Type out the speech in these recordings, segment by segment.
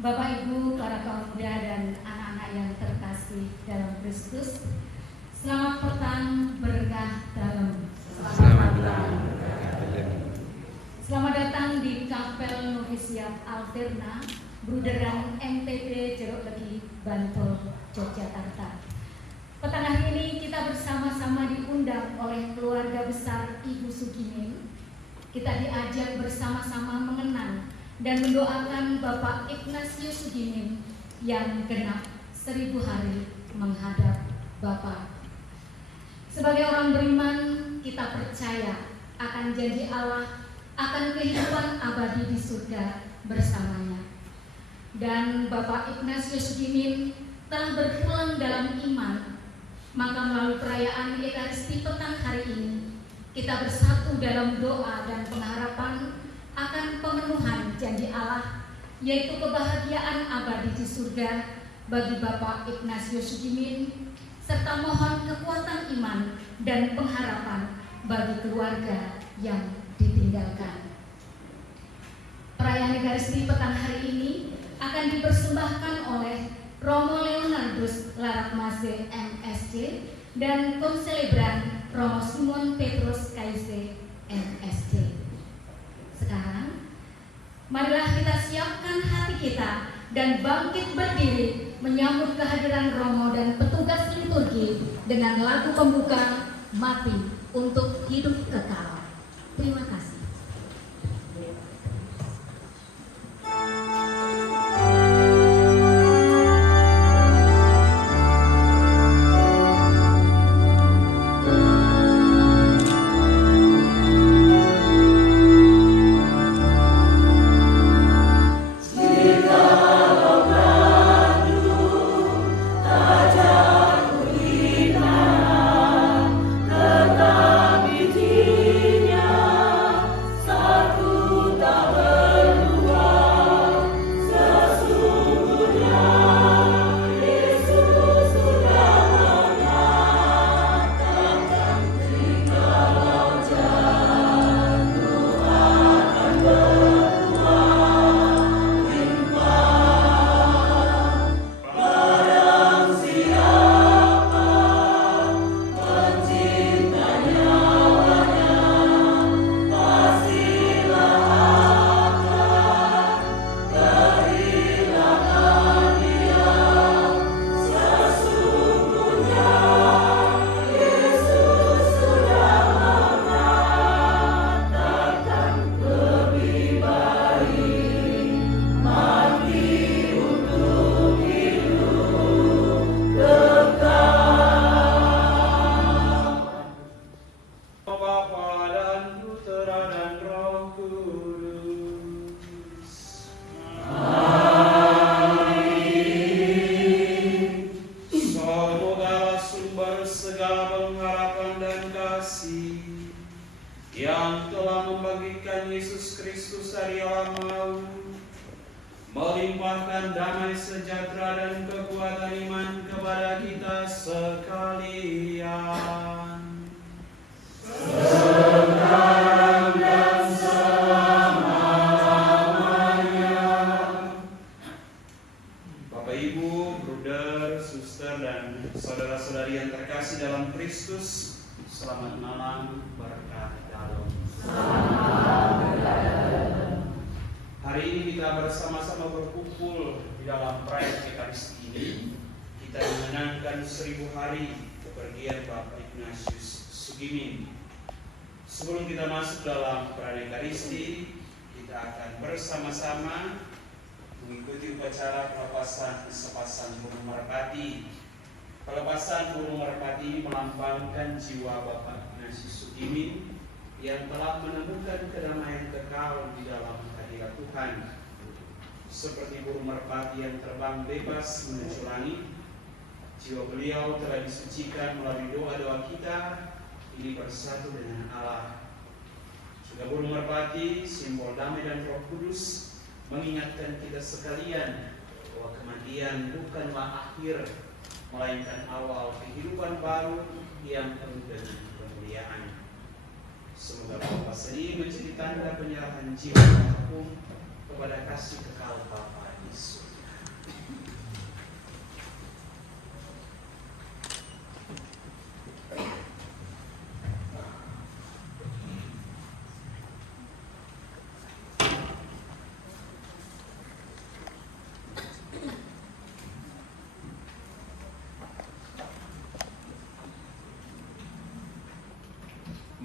Bapak Ibu, para kaum muda dan anak-anak yang terkasih dalam Kristus, selamat petang berkah dalam. Selamat datang di Kapel Novisiat Alterna, Bruderan MTP Jeruk Legi, Bantul, Yogyakarta. Petang hari ini kita bersama-sama diundang oleh keluarga besar Ibu Sugimin. Kita diajak bersama-sama mengenang dan mendoakan Bapak Ignatius Sugimin yang genap 1000 hari menghadap Bapa. Sebagai orang beriman, kita percaya akan janji Allah akan kehidupan abadi di surga bersamanya. Dan Bapak Ignatius Sugimin telah berpulang dalam iman, maka melalui perayaan Ekaristi petang hari ini, kita bersatu dalam doa dan pengharapan akan pemenuhan janji Allah, yaitu kebahagiaan abadi di surga bagi Bapak Ignatius Sugimin, serta mohon kekuatan iman dan pengharapan bagi keluarga yang ditinggalkan. Perayaan Ekaristi petang hari ini akan dipersembahkan oleh Romo Leonardus Larakmase MSc dan konselebran Romo Simon Petrus KIC MSc. Sekarang, marilah kita siapkan hati kita dan bangkit berdiri menyambut kehadiran Romo dan petugas liturgi dengan lagu pembuka Mati untuk Hidup Kekal. Terima kasih. melimpahkan damai sejahtera dan kekuatan iman kepada kita sekalian. Sekarang dan selamanya. Bapak Ibu, bruder, suster, dan saudara-saudari yang terkasih dalam Kristus, selamat malam, berkah dalam. Hari ini kita bersama-sama berkumpul di dalam perayaan Ekaristi ini. Kita mengenangkan 1000 hari kepergian Bapak Ignatius Sugimin. Sebelum kita masuk dalam perayaan Ekaristi, kita akan bersama-sama mengikuti upacara pelepasan sepasang burung merpati. Pelepasan burung merpati ini melambangkan jiwa Bapak Ignatius Sugimin yang telah menemukan kedamaian kekal di dalam hadirat Tuhan. Seperti burung merpati yang terbang bebas menuju langit, jiwa beliau telah disucikan melalui doa-doa kita ini bersatu dengan Allah. Juga burung merpati, simbol damai dan Roh Kudus, mengingatkan kita sekalian bahwa kematian bukanlah akhir, melainkan awal kehidupan baru yang penuh dengan kemuliaan. Semoga pelepasan ini menjadi tanda penyerahan jiwa apapun kepada kasih kekal Bapa di surga.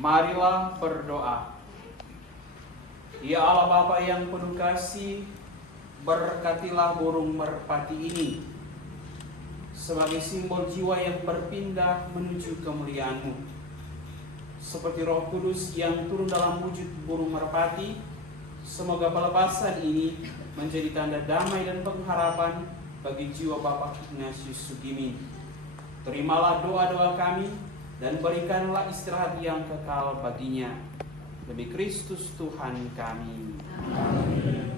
Marilah berdoa. Ya Allah Bapa yang penuh kasih, berkatilah burung merpati ini sebagai simbol jiwa yang berpindah menuju kemuliaan-Mu. Seperti Roh Kudus yang turun dalam wujud burung merpati, semoga pelepasan ini menjadi tanda damai dan pengharapan bagi jiwa Bapak Ignatius Sugimi. Terimalah doa-doa kami dan berikanlah istirahat yang kekal baginya. Demi Kristus Tuhan kami. Amin.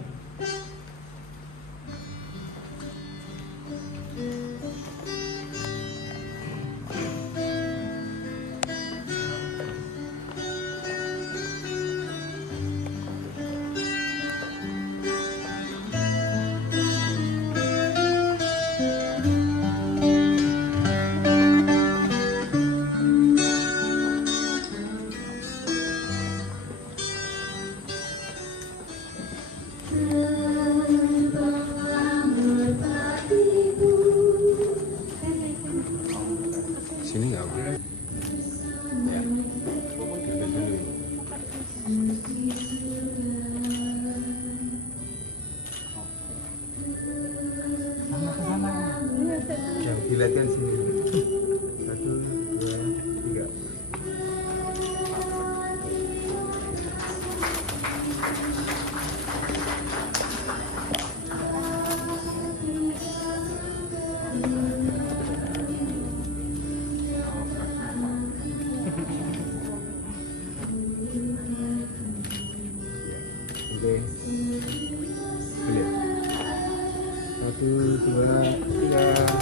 Sini nggak apa? Ya. Yang dilihatkan sini. 1, 2, 3. Oke. Lihat. 1, 2, 3.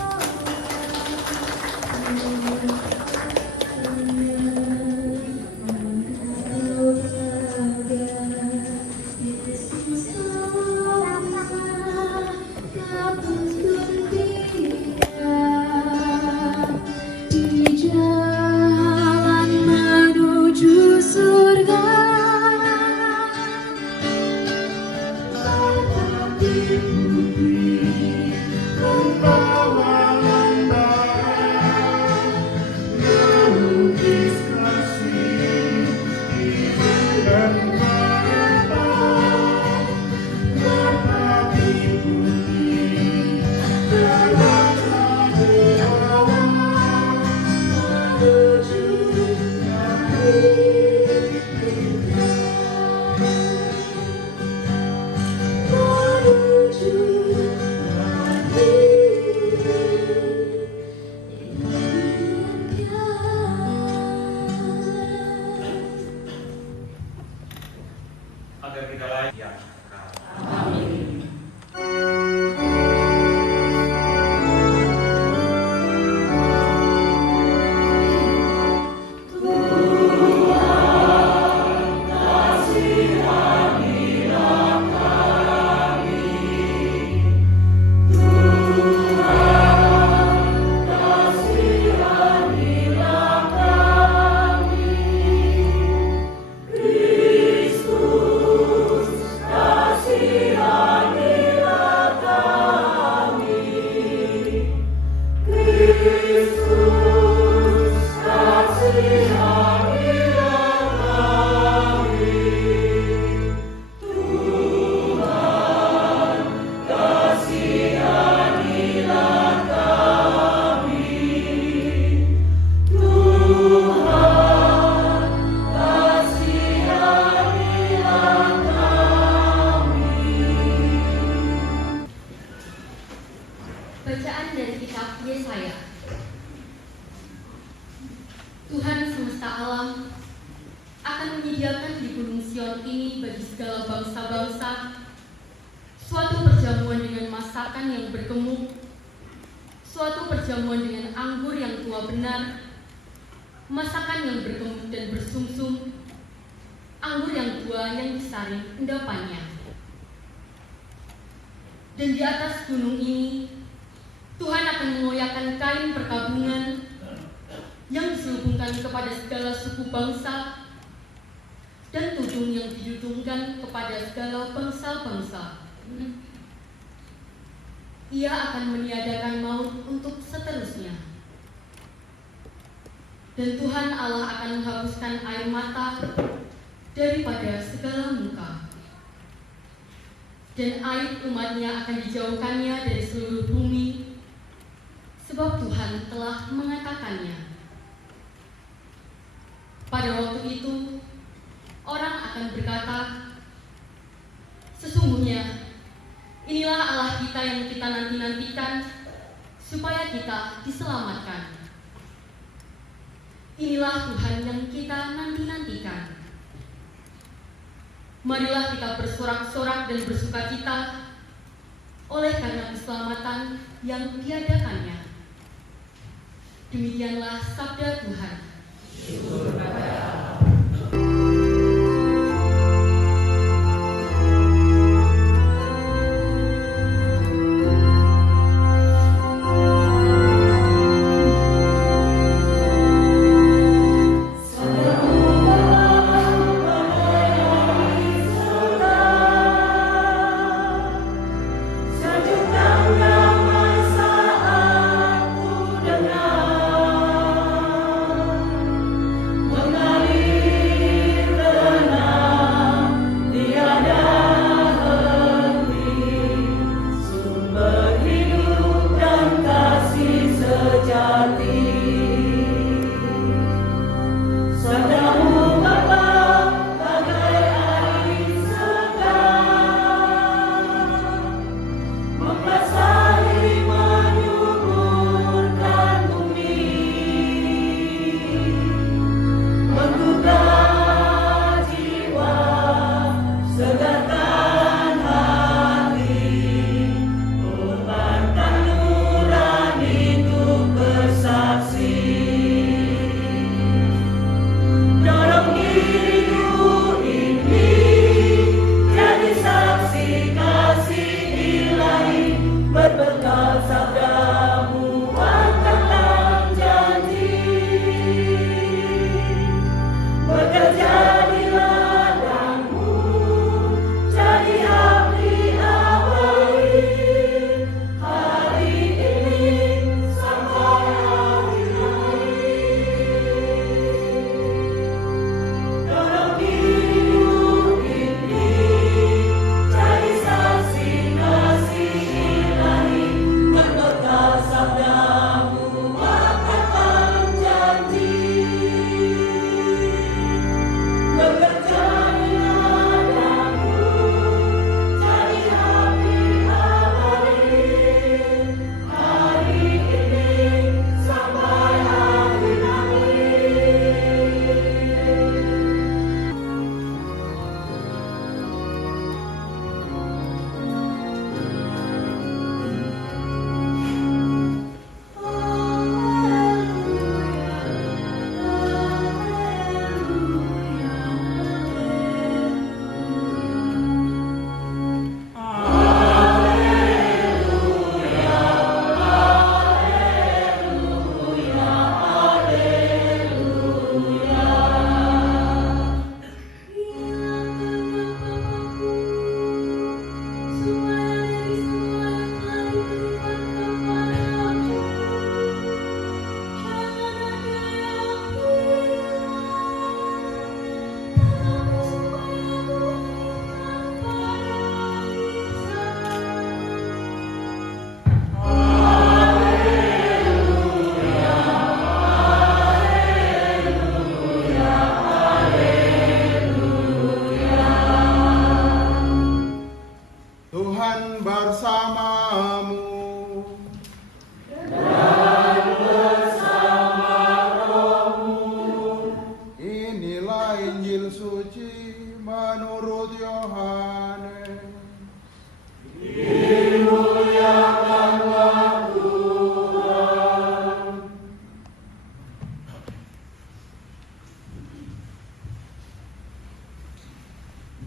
Agar kita layak yang kekal. Amin. Bacaan dari kitab Yesaya. Tuhan semesta alam akan menyediakan di Gunung Sion ini bagi segala bangsa-bangsa suatu perjamuan dengan masakan yang bergemuk, suatu perjamuan dengan anggur yang tua benar, masakan yang bergemuk dan bersumsum, anggur yang tua yang disaring endapannya. Dan di atas gunung ini Tuhan akan mengoyakkan kain perkabungan yang diselubungkan kepada segala suku bangsa dan tudung yang didudungkan kepada segala bangsa-bangsa. Ia akan meniadakan maut untuk seterusnya. Dan Tuhan Allah akan menghapuskan air mata daripada segala muka. Dan aib umatnya akan dijauhkannya dari seluruh bumi, sebab Tuhan telah mengatakannya. Pada waktu itu, orang akan berkata, sesungguhnya inilah Allah kita yang kita nanti-nantikan, supaya kita diselamatkan. Inilah Tuhan yang kita nanti-nantikan. Marilah kita bersorak-sorak dan bersukacita oleh karena keselamatan yang diadakannya. Demikianlah sabda Tuhan. Syukur kepada Allah.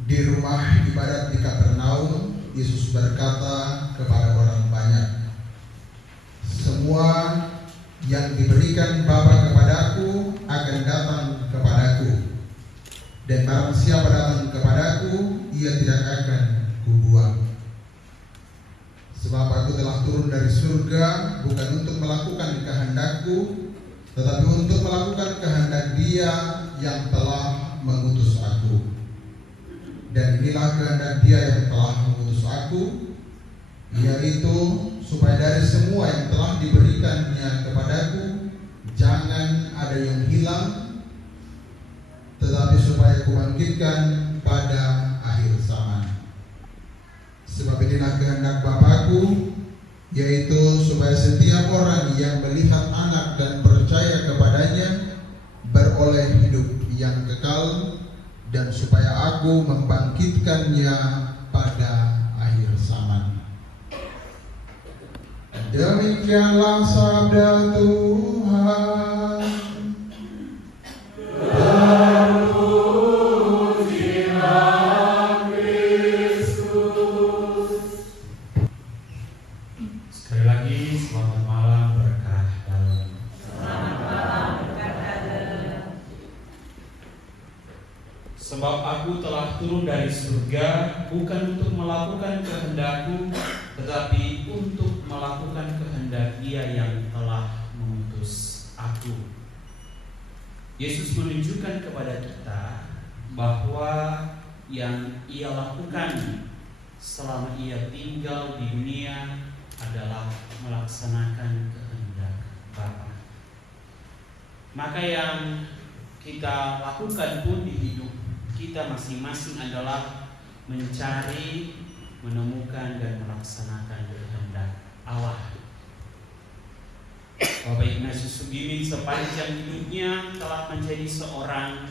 Di rumah ibadat di Kapernaum, Yesus berkata kepada orang banyak, "Semua yang diberikan Bapa kepadaku akan datang kepadaku, dan barang siapa datang kepadaku, ia tidak akan kubuang. Sebab aku telah turun dari surga bukan untuk melakukan kehendakku, tetapi untuk melakukan kehendak Dia yang telah mengutus aku. Dan inilah kehendak Dia yang telah mengutus aku, yaitu supaya dari semua yang telah diberikannya kepadaku jangan ada yang hilang, tetapi supaya kubangkitkan pada akhir zaman. Sebab inilah kehendak Bapakku, yaitu supaya setiap orang yang melihat Anak dan percaya kepadanya beroleh hidup yang kekal, dan supaya aku membangkitkannya pada akhir zaman. Demikianlah sabda Tuhan. Sekali lagi selamat malam berkah dalam. Sebab aku telah turun dari surga bukan untuk melakukan kehendakku, tetapi untuk melakukan kehendak Dia yang telah mengutus aku. Yesus menunjukkan kepada kita bahwa yang Ia lakukan selama Ia tinggal di dunia adalah melaksanakan kehendak Bapa. Maka yang kita lakukan pun di hidup kita masing-masing adalah mencari, menemukan, dan melaksanakan kehendak Allah. Bapak Ignatius Sugimin sepanjang hidupnya telah menjadi seorang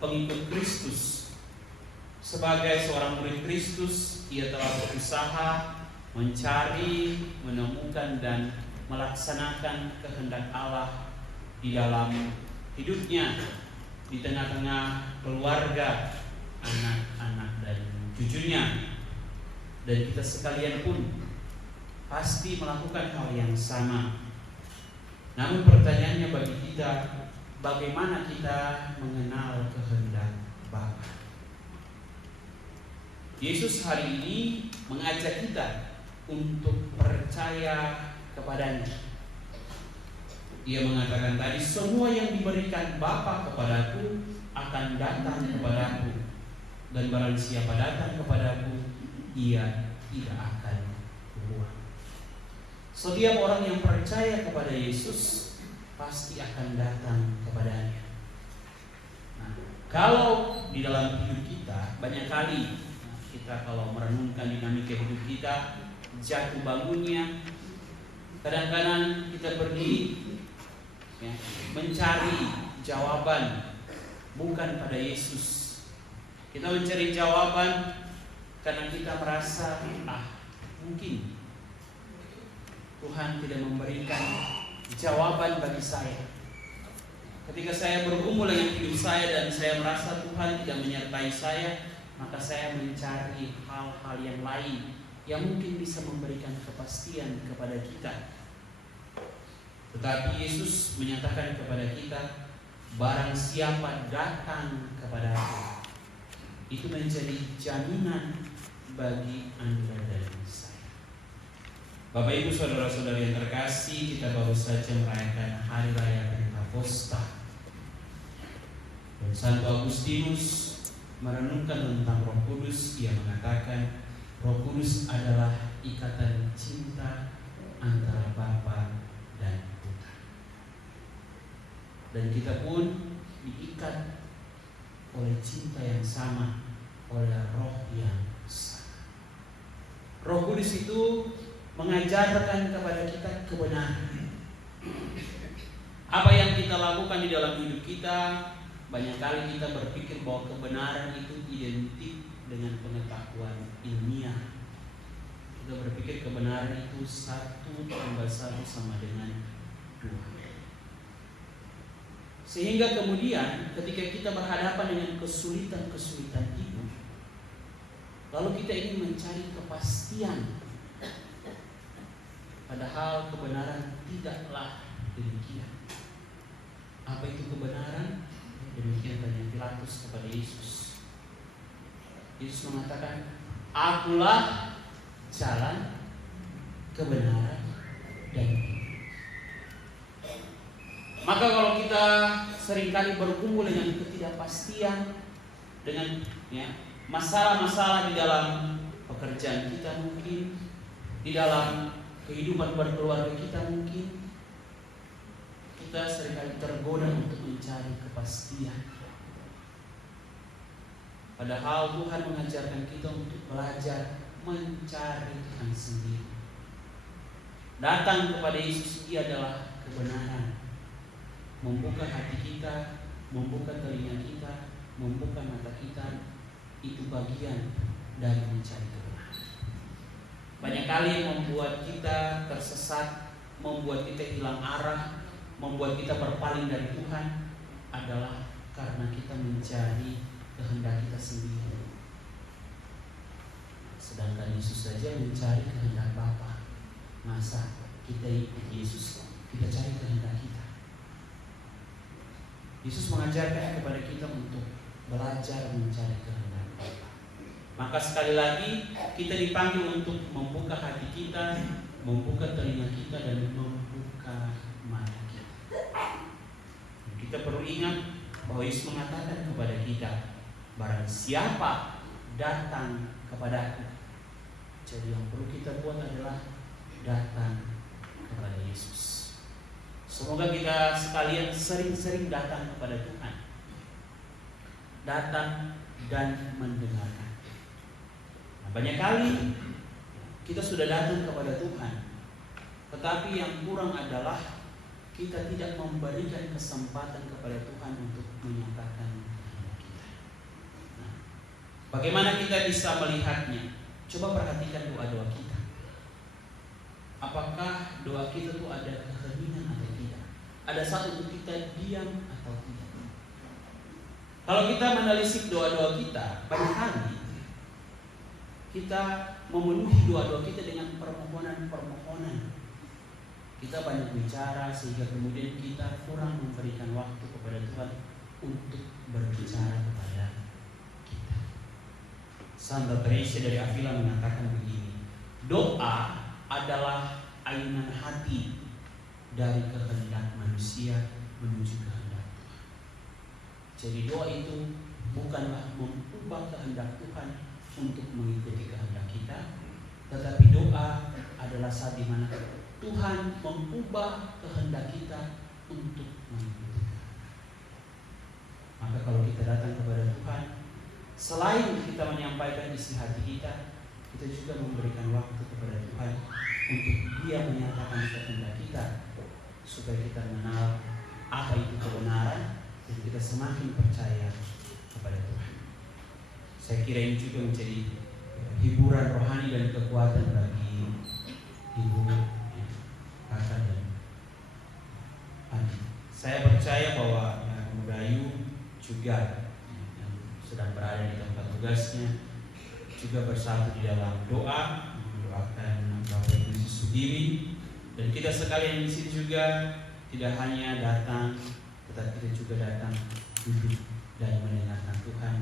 pengikut Kristus. Sebagai seorang murid Kristus, ia telah berusaha mencari, menemukan, dan melaksanakan kehendak Allah di dalam hidupnya, di tengah-tengah keluarga, anak-anak dan cucunya. Dan kita sekalian pun pasti melakukan hal yang sama. Namun pertanyaannya bagi kita, bagaimana kita mengenal kehendak Bapa? Yesus hari ini mengajak kita untuk percaya kepadanya. Ia mengatakan tadi, semua yang diberikan Bapa kepadaku akan datang kepadaku, dan barang siapa datang kepadaku, ia tidak akan buang. Setiap orang yang percaya kepada Yesus pasti akan datang kepadanya. Nah, kalau di dalam hidup kita banyak kali kita kalau merenungkan dinamika hidup kita, jatuh bangunnya, kadang-kadang kita pergi mencari jawaban bukan pada Yesus. Kita mencari jawaban karena kita merasa mungkin Tuhan tidak memberikan jawaban bagi saya. Ketika saya bergumul dengan hidup saya dan saya merasa Tuhan tidak menyertai saya, maka saya mencari hal-hal yang lain yang mungkin bisa memberikan kepastian kepada kita. Tetapi Yesus menyatakan kepada kita, barang siapa datang kepada Aku, itu menjadi jaminan bagi Anda dan saya. Bapak Ibu saudara-saudari yang terkasih, kita baru saja merayakan Hari Raya Pentakosta. Dan Santo Agustinus merenungkan tentang Roh Kudus. Ia mengatakan Roh Kudus adalah ikatan cinta antara Bapa dan Putra. Dan kita pun diikat oleh cinta yang sama, oleh Roh yang sama. Roh Kudus itu mengajarkan kepada kita kebenaran. Apa yang kita lakukan di dalam hidup kita, banyak kali kita berpikir bahwa kebenaran itu identik dengan pengetahuan ilmiah. Kita berpikir kebenaran itu 1+1 sama dengan 2. Sehingga kemudian ketika kita berhadapan dengan kesulitan-kesulitan hidup, lalu kita ingin mencari kepastian. Padahal kebenaran tidaklah demikian. Apa itu kebenaran? Demikian tanya Pilatus kepada Yesus. Yesus mengatakan, Akulah jalan, kebenaran, dan hidup. Maka kalau seringkali bergumul dengan ketidakpastian, dengan masalah-masalah di dalam pekerjaan kita mungkin, di dalam kehidupan berkeluarga kita mungkin. Kita seringkali tergoda untuk mencari kepastian. Padahal Tuhan mengajarkan kita untuk belajar mencari Tuhan sendiri. Datang kepada Yesus, Dia adalah kebenaran. Membuka hati kita, membuka telinga kita, membuka mata kita, itu bagian dari mencari kebenaran. Banyak kali yang membuat kita tersesat, membuat kita hilang arah, membuat kita berpaling dari Tuhan adalah karena kita mencari kehendak kita sendiri. Sedangkan Yesus saja mencari kehendak Bapa. Masa kita ikut Yesus, kita cari kehendak kita? Yesus mengajarkan kepada kita untuk belajar mencari kehendak Bapa. Maka sekali lagi kita dipanggil untuk membuka hati kita, membuka telinga kita, dan membuka mata kita. Kita perlu ingat bahwa Yesus mengatakan kepada kita, barang siapa datang kepadaku. Jadi yang perlu kita buat adalah datang kepada Yesus. Semoga kita sekalian sering-sering datang kepada Tuhan. Datang dan mendengarkan. Nah, banyak kali kita sudah datang kepada Tuhan, tetapi yang kurang adalah kita tidak memberikan kesempatan kepada Tuhan untuk menyatakan kehendak kita. Nah, bagaimana kita bisa melihatnya? Coba perhatikan doa-doa kita. Apakah doa kita itu ada keheningan atau tidak? Ada saat untuk kita diam atau tidak? Kalau kita menelisik doa-doa kita, banyak kali kita memenuhi doa-doa kita dengan permohonan-permohonan. Kita banyak bicara sehingga kemudian kita kurang memberikan waktu kepada Tuhan untuk berbicara kepada kita. Santa Teresa dari Avila mengatakan begini, doa adalah ayunan hati dari kehendak manusia menuju kehendak Tuhan. Jadi doa itu bukanlah mengubah kehendak Tuhan untuk mengikuti kehendak kita, tetapi doa adalah saat di mana Tuhan mengubah kehendak kita untuk mengikuti kehendak. Maka kalau kita datang kepada Tuhan, selain kita menyampaikan isi hati kita, kita juga memberikan waktu kepada Tuhan untuk Dia menyatakan kehendak kita, supaya kita mengenal apa itu kebenaran dan kita semakin percaya kepada Tuhan. Saya kira ini juga menjadi hiburan rohani dan kekuatan bagi ibu, kakak, dan adik. Saya percaya bahwa Mudayu juga yang sedang berada di tempat tugasnya juga bersatu di dalam doa mendoakan Bapak Ibu Sugiri, dan kita sekalian di sini juga tidak hanya datang, tetapi kita juga datang duduk dan mendengarkan Tuhan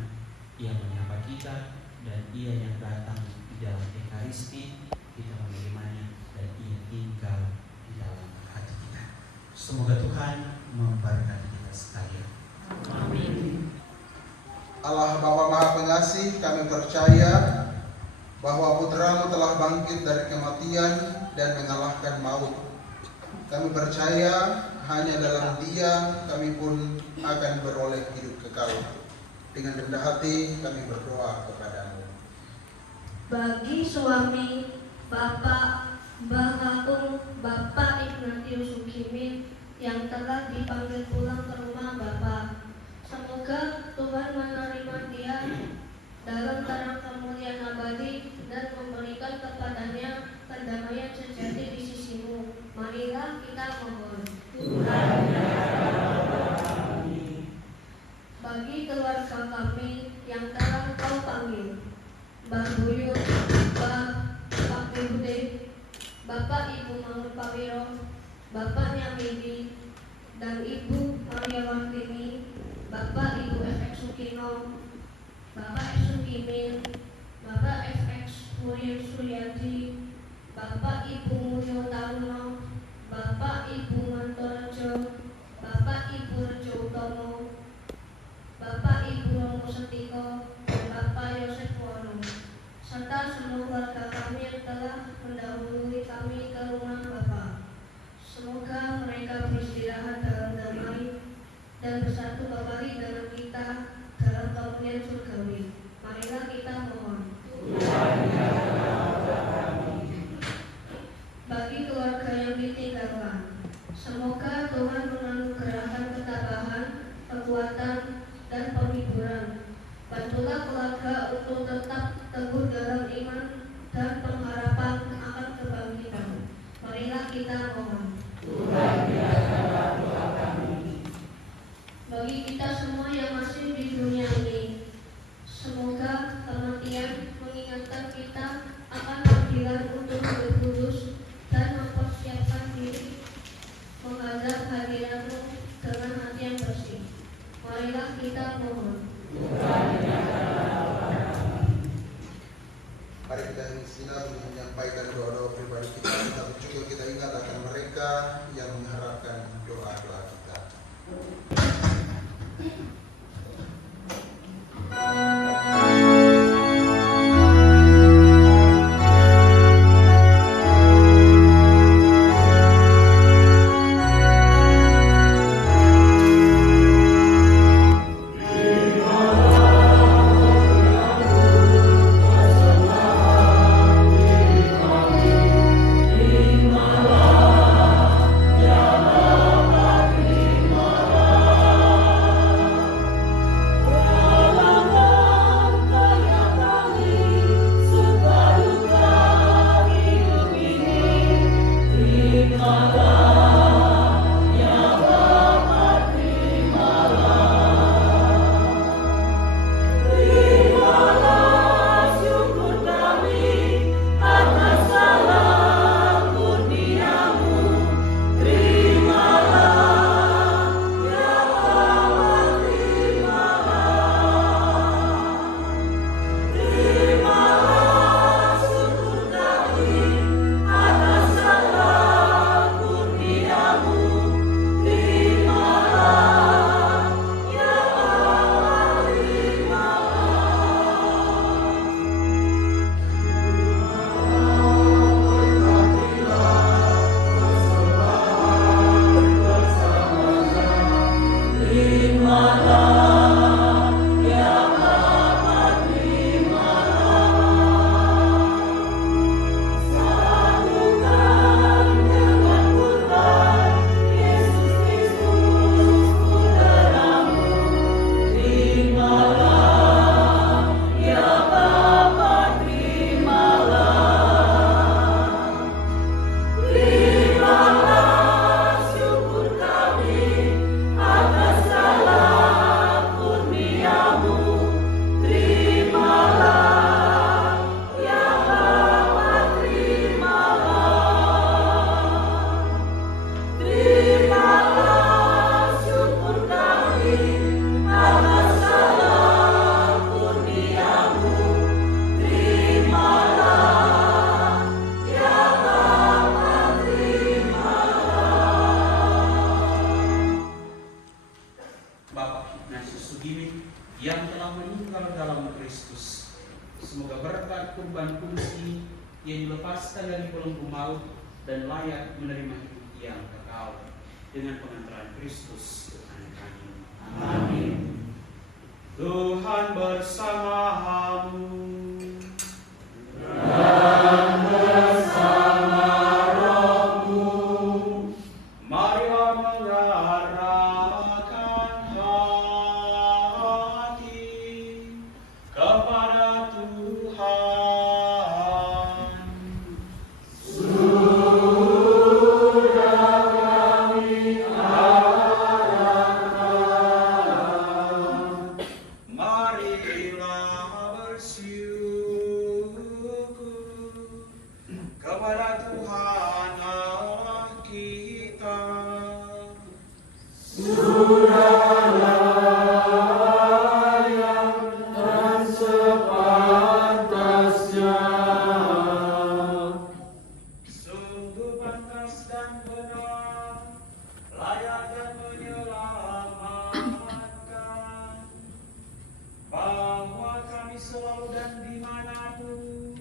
yang menyapa kita, dan Ia yang datang di dalam Ekaristi, kita menerimanya, dan Ia tinggal di dalam hati kita. Semoga Tuhan memberkati kita sekalian. Amin. Allah Bapa Maha Pengasih, kami percaya bahwa Putra-Mu telah bangkit dari kematian dan mengalahkan maut. Kami percaya hanya dalam Dia kami pun akan beroleh hidup kekal. Dengan rendah hati kami berdoa kepada-Mu. Bagi suami Bapak Mbah Kakung Bapak Ignatius Sugimin yang telah dipanggil pulang ke rumah Bapak, semoga Tuhan menerima dia dalam terang kemuliaan abadi dan memberikan kepadanya kedamaian sejati di sisi-Mu. Marilah kita memohon. Bagi keluarga kami yang telah Kau panggil, Mbah Buyut, Pak Bude, Bapak Ibu Mangun Pawiro, Bapak Nyamidi, dan Ibu Maria Wartini, Bapak Ibu FX Sukino, Bapak S. Sugimin, Bapak FX Murir Suryadi, Bapak Ibu Mulyo Taruno, Bapak Ibu Mantorejo, Bapak Ibu Rejo Utomo, kita mohon. Bagi kita semua yang masih di dunia ini, semoga kematian mengingatkan kita akan panggilan untuk hidup kudus dan mempersiapkan diri menghadap hadirat-Mu dengan hati yang bersih. Marilah kita mohon. Mari kita sinar untuk menyampaikan doa-doa pribadi kita. Kita bersyukur kita ingat akan mereka yang mengharapkan doa-doa kita. yang telah meninggal dalam Kristus. Semoga berkat kurban kudus ini ia dilepaskan dari belenggu maut dan layak menerima hidup yang kekal dengan pengantaran Kristus Tuhan kami. Amin. Tuhan bersamamu. Dan bersama rohmu. Marilah mengarahkan hati kepada Tuhan. Sudah kami arahkan. Marilah bersyukur kepada Tuhan Allah kita. Sudah layak dan sepantasnya. Sungguh pantas dan benar, layak dan menyelamatkan, bahwa kami selalu dan dimanapun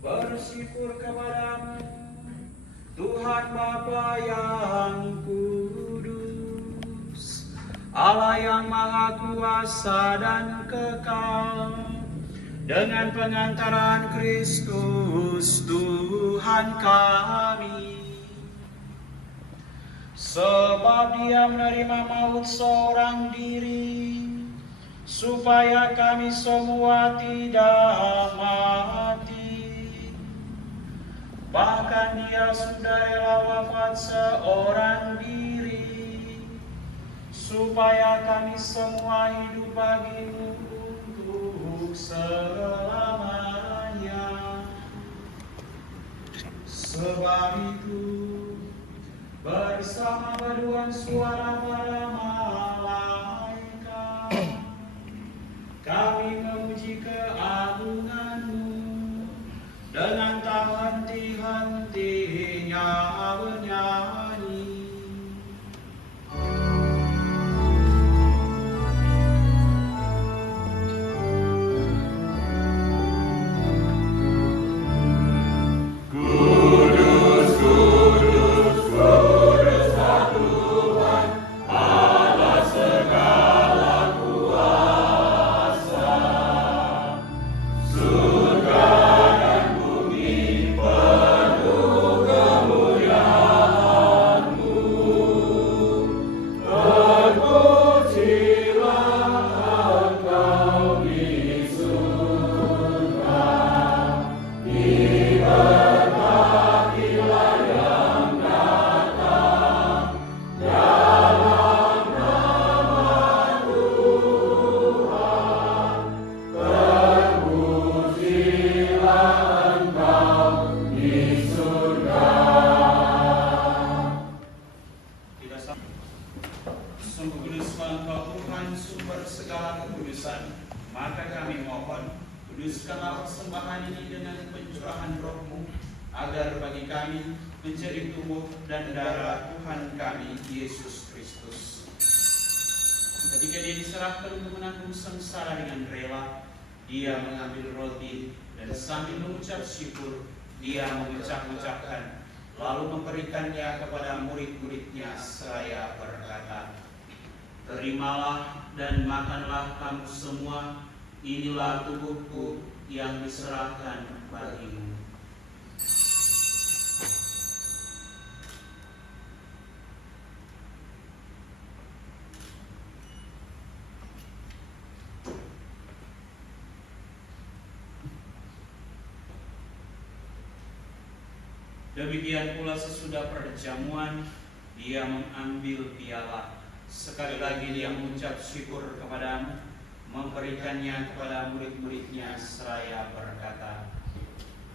bersyukur kepadamu, Tuhan Bapa yang kudus, Allah yang maha kuasa dan kekal, dengan pengantaran Kristus Tuhan kami. Sebab Dia menerima maut seorang diri, supaya kami semua tidak mati, Bahkan Dia sudah rela wafat seorang diri, supaya kami semua hidup bagi-Mu untuk selamanya. Sebab itu, bersama paduan suara para malaikat, kami memuji keagungan-Mu dengan tak henti-hentinya bernyanyi. Sungguh kuduslah Engkau Tuhan, sumber segala kekudusan. Maka kami mohon, kuduskanlah persembahan ini dengan pencurahan Roh-Mu, agar bagi kami menjadi tubuh dan darah Tuhan kami Yesus Kristus. Ketika Dia diserahkan untuk menanggung sengsara dengan rela, Dia mengambil roti dan sambil mengucap syukur, Dia memecah-mecahkan, lalu memberikannya kepada murid-muridnya seraya berkata, "Terimalah dan makanlah kamu semua, inilah tubuhku yang diserahkan bagimu." Demikian pula sesudah perjamuan, Dia mengambil piala. Sekali lagi Dia mengucap syukur kepadamu, memberikannya kepada murid-muridnya seraya berkata,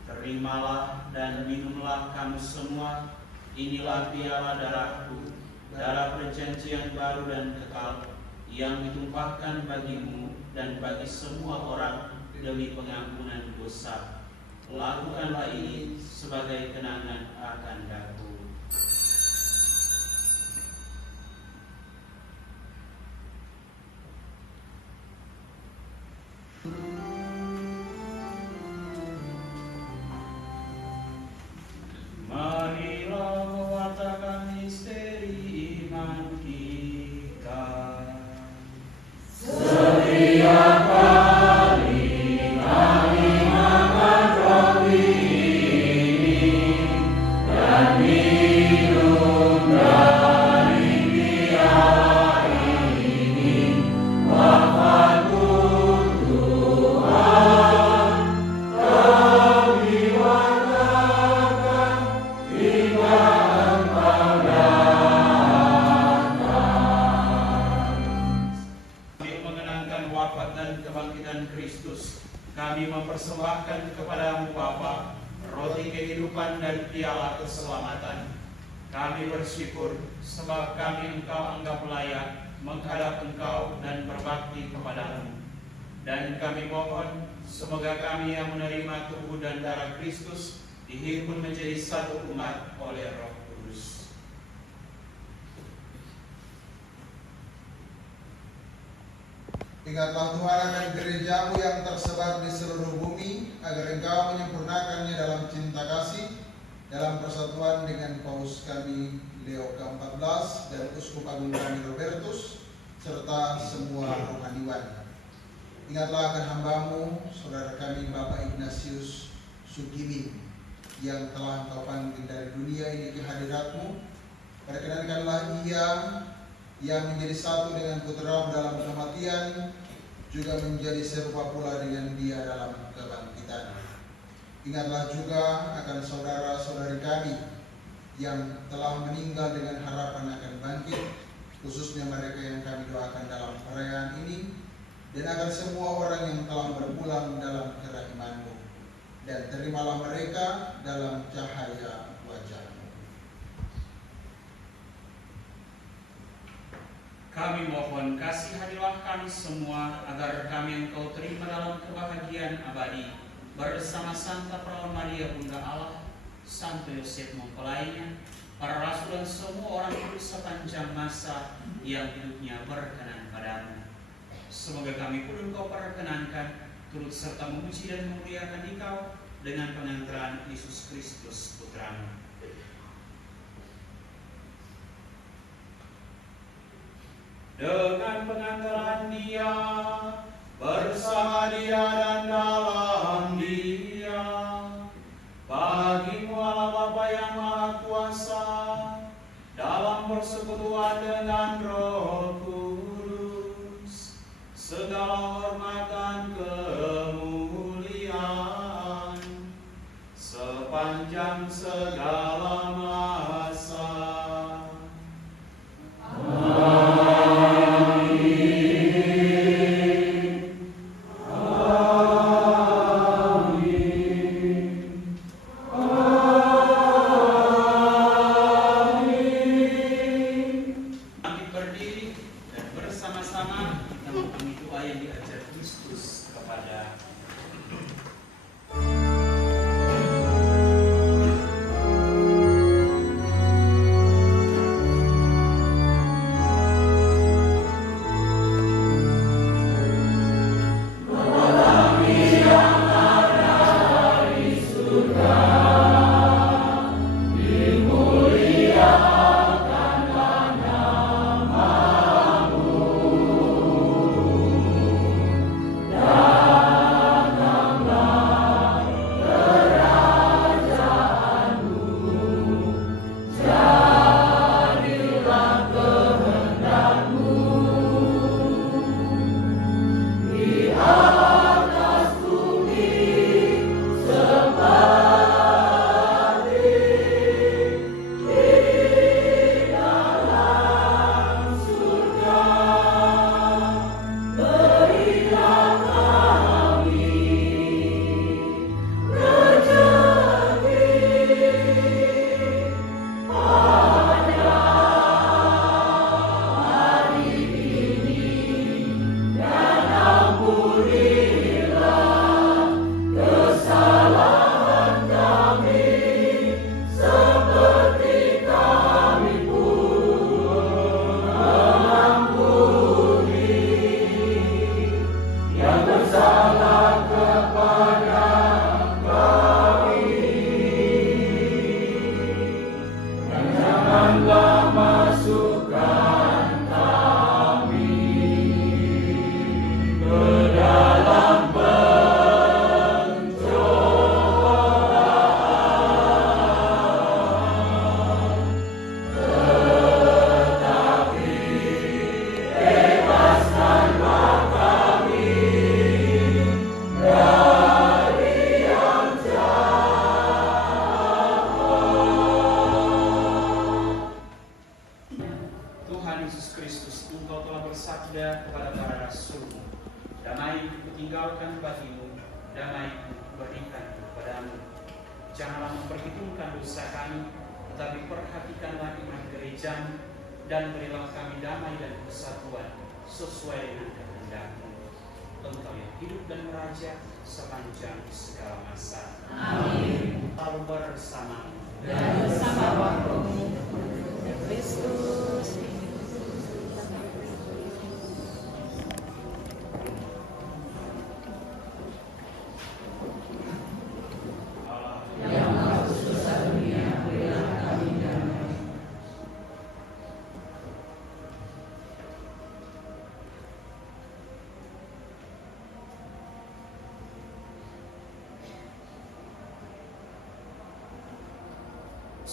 "Terimalah dan minumlah kamu semua, inilah piala darahku, darah perjanjian baru dan kekal, yang ditumpahkan bagimu dan bagi semua orang demi pengampunan dosa. Lakukanlah ini sebagai kenangan akan aku." Marilah mewartakan misteri iman kita. Setiap kali kami makan roti ini dan minum dari piala ini, wafat-Mu Tuhan, kami wartakan hingga Engkau datang. Kami mengenangkan wafat dan kebangkitan Kristus, kami mempersembahkan kepada-Mu Bapa roti kehidupan dan piala keselamatan. Kami bersyukur sebab kami Engkau anggap layak menghadap Engkau dan berbakti kepada-Mu. Dan kami mohon semoga kami yang menerima tubuh dan darah Kristus dihimpun menjadi satu umat oleh Roh Kudus. Ingatlah Tuhan akan gereja-Mu yang tersebar di seluruh bumi, agar Engkau menyempurnakannya dalam cinta kasih, dalam persatuan dengan Paus kami Leo ke-14 dan Uskup Agung kami Robertus, serta semua rohaniwan. Ingatlah akan hamba-Mu, saudara kami Bapak Ignatius Sugimi, yang telah Engkau panggil dari dunia ini ke hadirat-Mu. Perkenankanlah ia yang menjadi satu dengan putra-Mu dalam kematian, juga menjadi serupa pula dengan Dia dalam kebangkitan. Ingatlah juga akan saudara-saudari kami yang telah meninggal dengan harapan akan bangkit, khususnya mereka yang kami doakan dalam perayaan ini, dan akan semua orang yang telah berpulang dalam kerahiman-Mu, dan terimalah mereka dalam cahaya wajah-Mu. Kami mohon kasihanilah kami semua agar kami Engkau terima dalam kebahagiaan abadi bersama Santa Perawan Maria Bunda Allah, Santo Yosef mempelainya, para rasul dan semua orang kudus sepanjang masa yang hidupnya berkenan padamu. Semoga kami pun Engkau perkenankan turut serta memuji dan memuliakan Engkau dengan pengantaran Yesus Kristus Putra-Mu. Dengan pengantaran Dia, bersama Dia dan dalam Dia, bagi-Mu Allah Bapa yang Maha Kuasa, dalam persekutuan dengan Roh Kudus, segala hormat dan kemuliaan sepanjang segala masa. Janganlah memperhitungkan dosa kami, tetapi perhatikanlah iman gereja, dan berilah kami damai dan persatuan sesuai dengan kehendak-Mu. Engkau yang hidup dan meraja sepanjang segala masa. Amin. Lalu bersama dan bersama Roh-Mu, Kristus.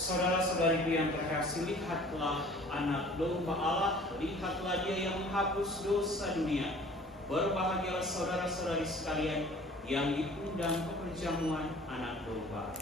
Saudara-saudariku yang terkasih, lihatlah anak domba Allah, lihatlah Dia yang menghapus dosa dunia. Berbahagialah saudara-saudari sekalian yang diundang ke perjamuan anak domba.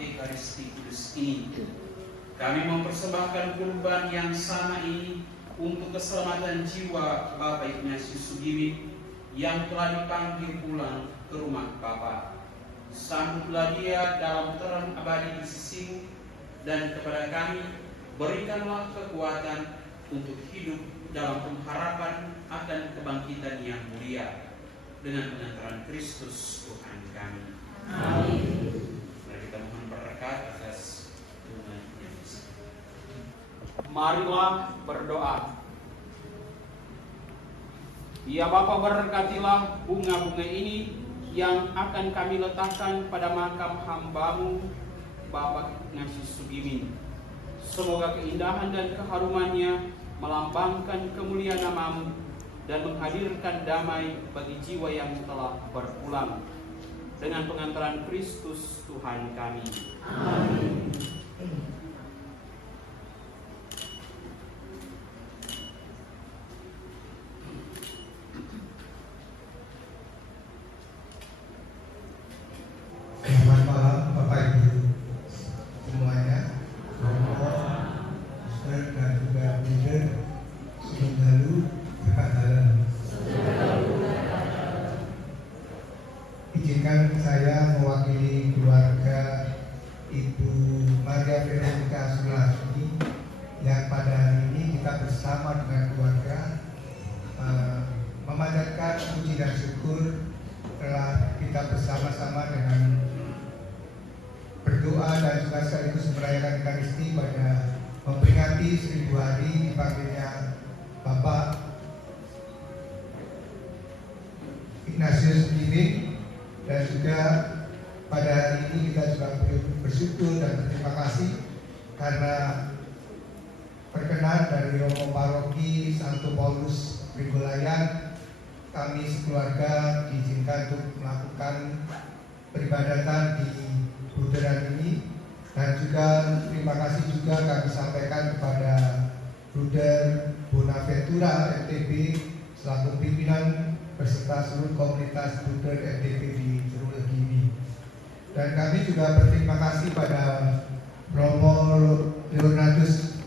Ekaristi Kudus ini. Kami mempersembahkan kurban yang sama ini untuk keselamatan jiwa Bapak Ignatius Sugimin yang telah dipanggil pulang ke rumah Bapa. Sambutlah dia dalam terang abadi di sisimu, dan kepada kami berikanlah kekuatan untuk hidup dalam pengharapan akan kebangkitan yang mulia dengan pengantaran Kristus Tuhan kami. Amin. Mari kita mohon berkat atas Tuhan Yesus. Marilah berdoa. Ya Bapa, berkatilah bunga-bunga ini yang akan kami letakkan pada makam hamba-Mu Bapak Ignatius Sugimin. Semoga keindahan dan keharumannya melambangkan kemuliaan nama-Mu dan menghadirkan damai bagi jiwa yang telah berpulang dengan pengantaran Kristus Tuhan kami. Amin. Selamat malam Bapak Ibu semuanya, Romo, Ustaz dan juga Leader. Selalu berkatakan. Izinkan saya mewakili keluarga Ibu Maria Veronica Sulasmi yang pada hari ini kita bersama dengan keluarga memanjatkan puji dan syukur telah kita bersama-sama dengan berdoa dan juga sekaligus merayakan Ekaristi pada memperingati 1000 hari dipanggilnya Bapak Ignatius Sugimin, dan juga pada hari ini kita juga bersyukur dan berterima kasih karena perkenan dari Romo Paroki Santo Paulus Rigolayan, kami sekeluarga diizinkan untuk melakukan peribadatan di Bruderan ini, dan juga terima kasih juga kami sampaikan kepada Bruder Bonaventura MTB selaku pimpinan beserta seluruh komunitas Bruder MTB di Jeruk ini. Dan kami juga berterima kasih pada Romo Leonatus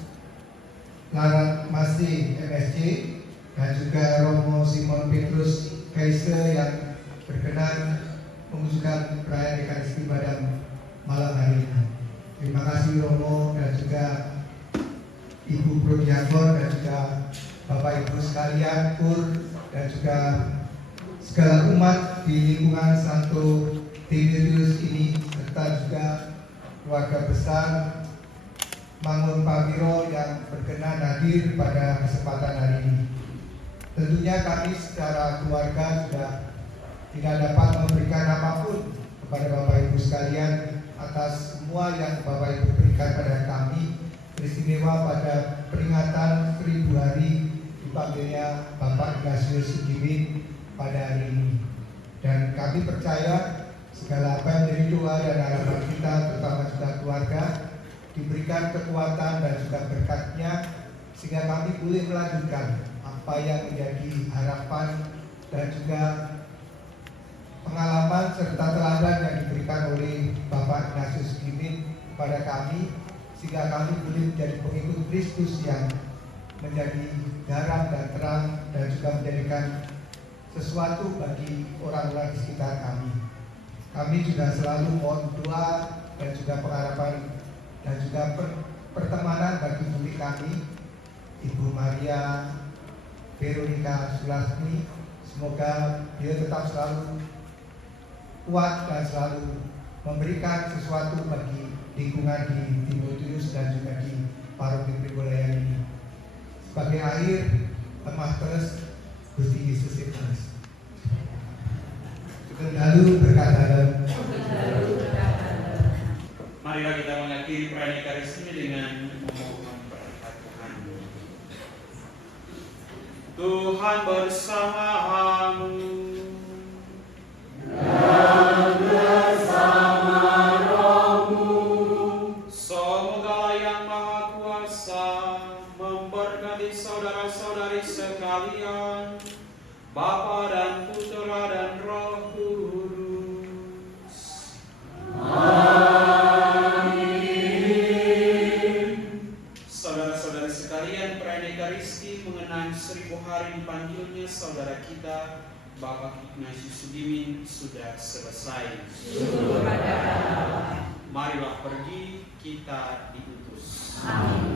Larat Masih MSC dan juga Romo Simon Petrus Kaise yang berkenan mengusulkan perayaan Ekaristi pada malam hari ini. Terima kasih Romo dan juga Ibu Prodiakon dan juga Bapak Ibu sekalian, Kur, dan juga segala umat di lingkungan Santo Timotius ini, serta juga keluarga besar Mangun Pawiro yang berkenan hadir pada kesempatan hari ini. Tentunya kami secara keluarga sudah tidak dapat memberikan apapun kepada Bapak Ibu sekalian atas semua yang Bapak Ibu berikan pada kami, teristimewa pada peringatan 1000 hari dipanggilnya Bapak Ignatius Sugimin pada hari ini. Dan kami percaya segala apa yang menjadi doa dan harapan kita, terutama juga keluarga, diberikan kekuatan dan juga berkatnya, sehingga kami boleh melanjutkan apa yang menjadi harapan dan juga pengalaman serta teladan yang diberikan oleh Bapak Ignatius Sugimin kepada kami, sehingga kami boleh menjadi pengikut Kristus yang menjadi garam dan terang dan juga menjadikan sesuatu bagi orang-orang di sekitar kami. Kami juga selalu mohon doa dan juga pengharapan dan juga pertemanan bagi putri kami, Ibu Maria Veronica Sulasmi. Semoga dia tetap selalu kuat dan selalu memberikan sesuatu bagi lingkungan di Timotius dan juga di Paroki Rigolayan ini. Sebagai akhir, lemah terus Gusti Yesus Kristus. Lalu berkata, Marilah kita mengakhiri perayaan Ekaristi ini dengan memohon berkat Tuhan. Tuhan bersamamu. Dan bersama rohmu. Semoga Yang Maha Kuasa memberkati saudara-saudari sekalian, Bapa dan Putera dan Roh Kudus. Amin. hari dipanggilnya saudara kita Bapak Ignatius Sugimin sudah selesai. Marilah pergi, kita diutus. Amin.